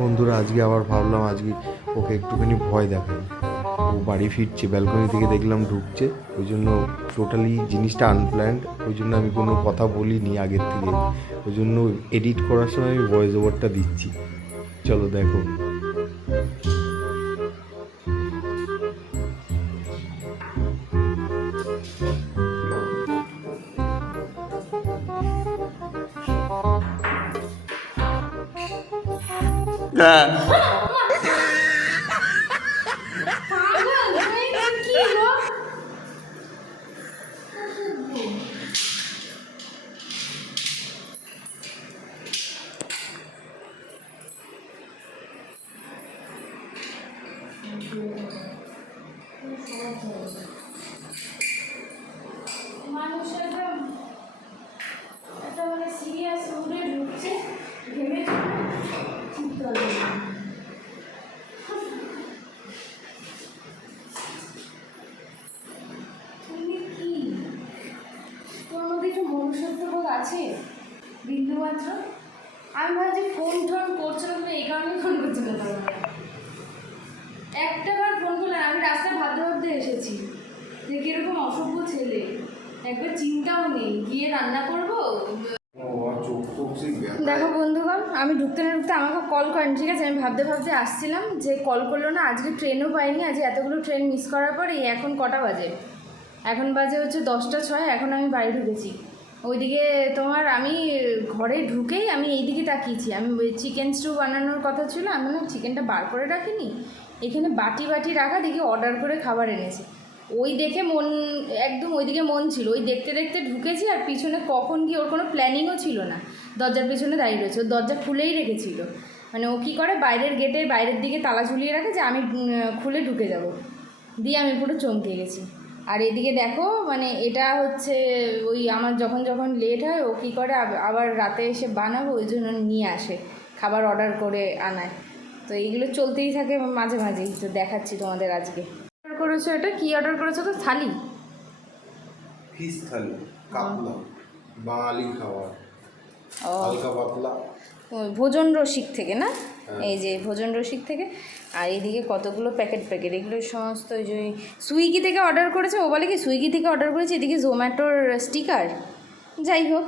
বন্ধুরা আজকে আবার ভাবলাম আজকে ওকে একটুখানি ভয় দেখাই। ও বাড়ি ফিরছে, ব্যালকনি থেকে দেখলাম ঢুকছে, ওই জন্য টোটালি জিনিসটা আনপ্ল্যান্ড, ওই জন্য আমি কোনো কথা বলিনি আগের থেকে। ওই জন্য এডিট করার সময় আমি ভয়েস ওভারটা দিচ্ছি। চলো দেখো। মানুষের একটা মানে সিরিয়াস মুডে ঢুকছে, ঘেমে চিন্তা তুমি কি তোর মধ্যে একটু মনুষ্যত্ববোধ আছে বিন্দু মাত্র? আমি ভাবছি ফোন টোন করছো না, তুমি এই কারণেই ফোন করছো না। একটা বার ফোন করলে আমি রাস্তায় ভাবতে ভাবতে এসেছি যে কিরকম অসভ্য ছেলে, একবার চিন্তাও নেই গিয়ে রান্না করবো। দেখো বন্ধুগণ, আমি ঢুকতে না ঢুকতে আমাকে কল করেন, ঠিক আছে? আমি ভাবতে ভাবতে আসছিলাম যে কল করলো না, আজকে ট্রেনও পাইনি, আজকে এতগুলো ট্রেন মিস করার পর এই এখন কটা বাজে? এখন বাজে হচ্ছে 10টা 6। এখন আমি বাড়ি ঢুকেছি। ওইদিকে তোমার আমি ঘরে ঢুকেই আমি এইদিকে তাকিয়েছি, আমি চিকেন স্টু বানানোর কথা ছিল, আমি না চিকেনটা বার করে রাখিনি, এখানে বাটি বাটি রাখা, দেখি অর্ডার করে খাবার এনেছে। ওই দেখে মন একদম ওইদিকে মন ছিল, ওই দেখতে দেখতে ঢুকেছি, আর পিছনে কখন গিয়ে ওর কোনো প্ল্যানিংও ছিল না, দরজার পেছনে দাঁড়িয়ে রয়েছে, ওর দরজা খুলেই রেখেছিল। মানে ও কী করে, বাইরের গেটের বাইরের দিকে তালা ঝুলিয়ে রাখে যে আমি খুলে ঢুকে যাব, দিয়ে আমি পুরো চমকে গেছি। আর এদিকে দেখো, মানে এটা হচ্ছে ওই আমার যখন যখন লেট হয় ও কী করে আবার রাতে এসে বানাবো ওই জন্য নিয়ে আসে, খাবার অর্ডার করে আনায়। তো এইগুলো চলতেই থাকে মাঝে মাঝেই। তো দেখাচ্ছি তোমাদের আজকে অর্ডার করেছো। এটা কি অর্ডার করেছো? তো থালি, ফিশ থালি, কাতলা, বাঙালি খাবার, হালকা পাতলা। ভোজন রসিক থেকে না? এই যে ভোজন রসিক থেকে। আর এইদিকে কতগুলো প্যাকেট এগুলো সমস্ত ওই যে সুইগি থেকে অর্ডার করেছে। ও বলে কি সুইগি থেকে অর্ডার করেছে, এদিকে জোম্যাটোর স্টিকার। যাই হোক,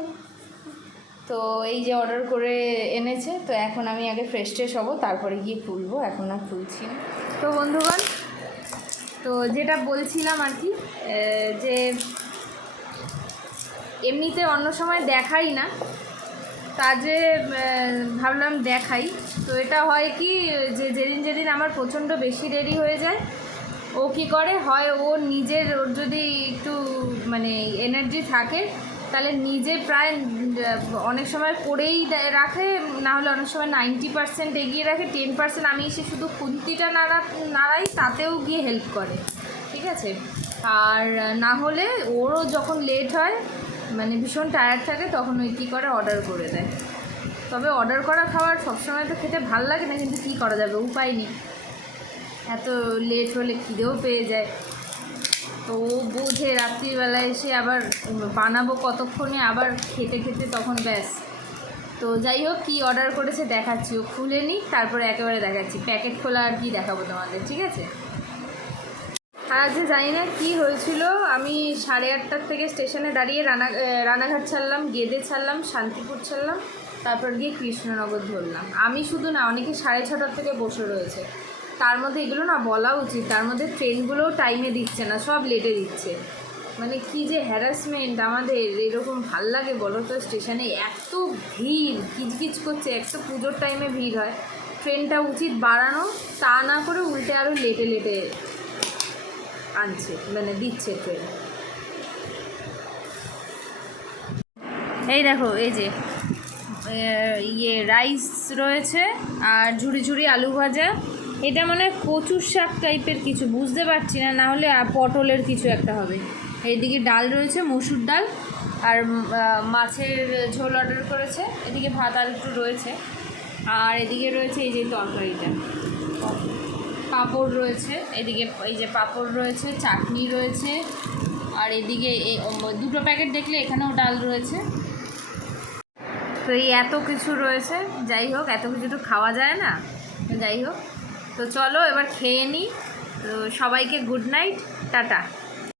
তো এই যে অর্ডার করে এনেছে। তো এখন আমি আগে ফ্রেশ ট্রেশ হবো, তারপরে গিয়ে খুলবো, এখন আর খুলছি না। তো বন্ধুগণ, তো যেটা বলছিলাম আর কি, যে এমনিতে অন্য সময় দেখাই না, কাজে ভাবলাম দেখাই। তো এটা হয় কি, যে যেদিন যেদিন আমার প্রচণ্ড বেশি দেরি হয়ে যায়, ও কী করে, হয় ও নিজের, ওর যদি একটু মানে এনার্জি থাকে তাহলে নিজে প্রায় অনেক সময় করেই রাখে, না হলে অনেক সময় 90% এগিয়ে রাখে, 10% আমি এসে শুধু খুন্তিটা নাড়াই, তাতেও গিয়ে হেল্প করে, ঠিক আছে? আর না হলে ওরও যখন লেট হয়, মানে ভীষণ টায়ার্ড থাকে, তখন ওই কী করে অর্ডার করে দেয়। তবে অর্ডার করা খাবার সবসময় তো খেতে ভাল লাগে না, কিন্তু কী করা যাবে, উপায় নেই, এত লেট হলে খিদেও পেয়ে যায়। তো ও বোঝে রাত্রিবেলায় এসে আবার বানাবো কতক্ষণে, আবার খেতে খেতে তখন ব্যাস। তো যাই হোক, কী অর্ডার করেছে দেখাচ্ছি, ও খুলে নিই, তারপরে একেবারে দেখাচ্ছি প্যাকেট খোলা আর কি দেখাবো তোমাদের, ঠিক আছে? আর আজকে জানি না কী হয়েছিল, আমি 8:30টার থেকে স্টেশনে দাঁড়িয়ে রানাঘাট ছাড়লাম, গেদে ছাড়লাম, শান্তিপুর ছাড়লাম, তারপর গিয়ে কৃষ্ণনগর ধরলাম। আমি শুধু না, অনেকে 6:30টার থেকে বসে রয়েছে। তার মধ্যে এগুলো না বলা উচিত, তার মধ্যে ট্রেনগুলোও টাইমে দিচ্ছে না, সব লেটে দিচ্ছে। মানে কি যে হ্যারাসমেন্ট আমাদের, এরকম ভাল লাগে বলো তো? স্টেশনে এত ভিড়, কিচকিচ করছে, একটা পুজোর টাইমে ভিড় হয়, ট্রেনটা উচিত বাড়ানো, তা না করে উল্টে আরও লেটে লেটে আনছে, মানে দিচ্ছে ট্রেন। এই দেখো, এই যে রাইস রয়েছে আর ঝুড়ি ঝুড়ি আলু ভাজা, এটা মানে কচুর শাক টাইপের কিছু, বুঝতে পারছি না, না হলে পটলের কিছু একটা হবে। এইদিকে ডাল রয়েছে, মসুর ডাল, আর মাছের ঝোল অর্ডার করেছে। এদিকে ভাত আর একটু রয়েছে, আর এদিকে রয়েছে এই যে তরকারিটা, পাঁপড় রয়েছে, এদিকে এই যে পাঁপড় রয়েছে, চাটনি রয়েছে, আর এদিকে 2টো প্যাকেট দেখলে এখানেও ডাল রয়েছে। তো এই এত কিছু রয়েছে, যাই হোক এত কিছু তো খাওয়া যায় না, যাই হোক। তো চলো এবার খেয়ে নিই। তো সবাইকে গুড নাইট, টাটা।